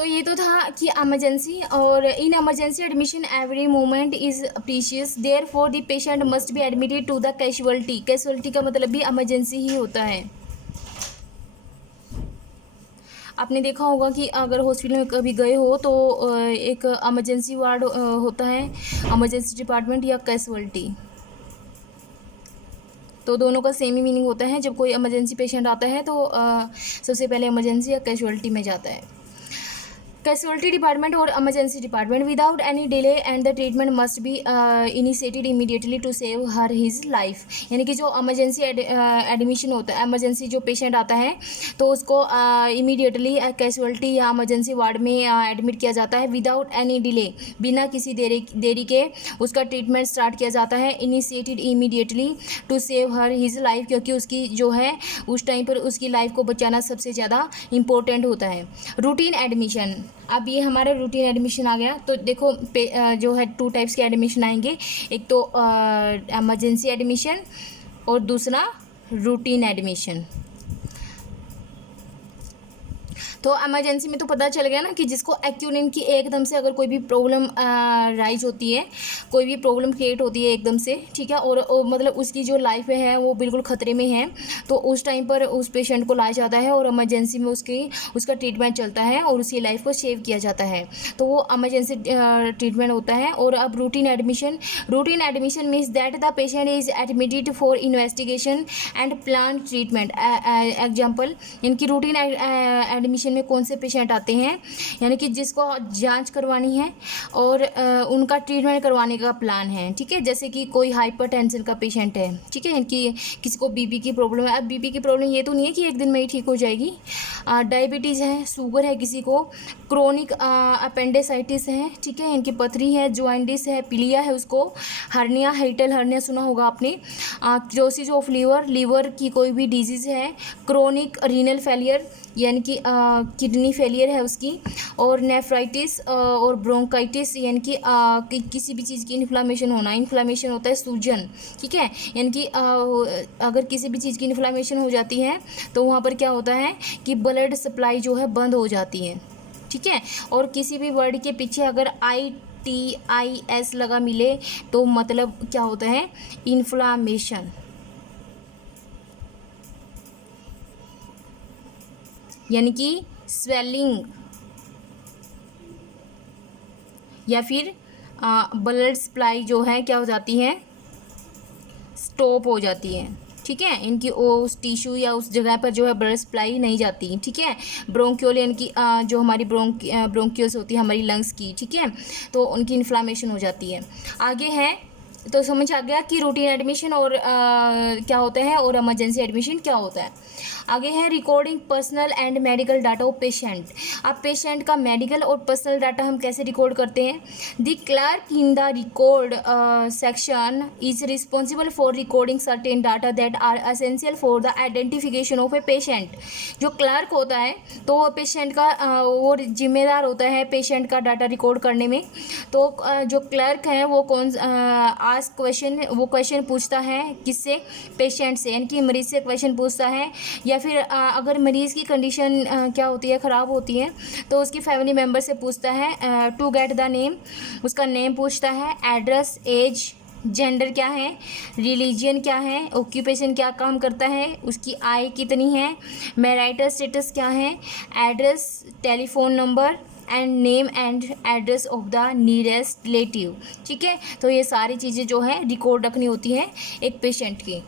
तो ये तो था कि इमरजेंसी, और in emergency admission every moment is precious, therefore the patient must be admitted to the casualty. Casualty का मतलब भी इमरजेंसी ही होता है। आपने देखा होगा कि अगर हॉस्पिटल में कभी गए हो तो एक इमरजेंसी वार्ड होता है, इमरजेंसी डिपार्टमेंट या कैजुअलिटी, तो दोनों का सेम ही मीनिंग होता है। जब कोई इमरजेंसी पेशेंट आता है तो सबसे पहले इमरजेंसी या कैजुअलिटी में जाता है। कैजुअलिटी डिपार्टमेंट और emergency department without any delay and the treatment must be initiated immediately to save her his life. यानी कि जो इमरजेंसी एडमिशन होता है, इमरजेंसी जो पेशेंट आता है तो उसको इमीडिएटली कैजुअलिटी या इमरजेंसी वार्ड में एडमिट किया जाता है विदाउट एनी डिले, बिना किसी देरी के उसका ट्रीटमेंट स्टार्ट किया जाता है। Initiated immediately to save her his life, क्योंकि उसकी जो है उस टाइम पर उसकी लाइफ को बचाना सबसे ज़्यादा इम्पोर्टेंट होता है। रूटीन एडमिशन, अब ये हमारा रूटीन एडमिशन आ गया। तो देखो जो है 2 टाइप्स के एडमिशन आएंगे, एक तो इमरजेंसी एडमिशन और दूसरा रूटीन एडमिशन। तो इमरजेंसी में तो पता चल गया ना कि जिसको एक्यूट की एकदम से अगर कोई भी प्रॉब्लम राइज होती है, कोई भी प्रॉब्लम क्रिएट होती है एकदम से, ठीक है, और मतलब उसकी जो लाइफ है वो बिल्कुल ख़तरे में है, तो उस टाइम पर उस पेशेंट को लाया जाता है और इमरजेंसी में उसका ट्रीटमेंट चलता है और उसकी लाइफ को सेव किया जाता है। तो वो इमरजेंसी ट्रीटमेंट होता है। और अब routine admission means that the patient is admitted for investigation and plan treatment. Example, इनकी रूटीन एडमिशन में कौन से पेशेंट आते हैं, यानी कि जिसको जांच करवानी है और उनका ट्रीटमेंट करवाने का प्लान है, ठीक है। जैसे कि कोई हाइपरटेंशन का पेशेंट है, ठीक है, इनकी किसी को बीपी की प्रॉब्लम है। अब बीपी की प्रॉब्लम ये तो नहीं है कि एक दिन में ही ठीक हो जाएगी। डायबिटीज़ है, शुगर है किसी को, क्रोनिक अपेंडिसाइटिस है, ठीक है, इनकी पथरी है, जॉइंटिस है, पीलिया है उसको, हर्निया, हाइटल हर्निया सुना होगा आपने, क्रोसिस ऑफ लीवर की कोई भी डिजीज़ है, क्रोनिक रीनल फेलियर यानी कि किडनी फेलियर है उसकी, और नेफ्राइटिस और ब्रोंकाइटिस यानी कि किसी भी चीज़ की इन्फ्लामेशन होना। इन्फ्लामेशन होता है सूजन, ठीक है, यानी कि अगर किसी भी चीज़ की इन्फ्लामेशन हो जाती है तो वहाँ पर क्या होता है कि ब्लड सप्लाई जो है बंद हो जाती है, ठीक है। और किसी भी वर्ड के पीछे अगर ITIS लगा मिले तो मतलब क्या होता है, इन्फ्लामेशन, यानी कि स्वेलिंग या फिर ब्लड सप्लाई जो है क्या हो जाती है, स्टॉप हो जाती है, ठीक है। इनकी उस टिश्यू या उस जगह पर जो है ब्लड सप्लाई नहीं जाती, ठीक है। ब्रोंक्योल यानी कि जो हमारी ब्रोंक्योल्स होती है हमारी लंग्स की, ठीक है, तो उनकी इन्फ्लामेशन हो जाती है। आगे है, तो समझ आ गया कि रूटीन एडमिशन और क्या होता है और इमरजेंसी एडमिशन क्या होता है। आगे है recording personal and medical data of patient. अब पेशेंट का मेडिकल और पर्सनल डाटा हम कैसे रिकॉर्ड करते हैं। The clerk in the record section is responsible for recording certain data that are essential for the identification of a patient. जो clerk होता है तो पेशेंट का वो जिम्मेदार होता है पेशेंट का डाटा रिकॉर्ड करने में। तो जो क्लर्क है वो क्वेश्चन पूछता है किससे, पेशेंट से, यानी कि मरीज से क्वेश्चन पूछता है, या फिर अगर मरीज़ की कंडीशन क्या होती है, ख़राब होती है, तो उसकी फैमिली मेम्बर से पूछता है टू गेट द नेम, उसका नेम पूछता है, एड्रेस, एज, जेंडर क्या है, रिलीजन क्या है, ऑक्यूपेशन क्या काम करता है, उसकी आय कितनी है, मैरिटल स्टेटस क्या है, address, telephone number and name and address of the nearest relative, ठीक है। तो ये सारी चीज़ें जो है रिकॉर्ड रखनी होती है एक पेशेंट की।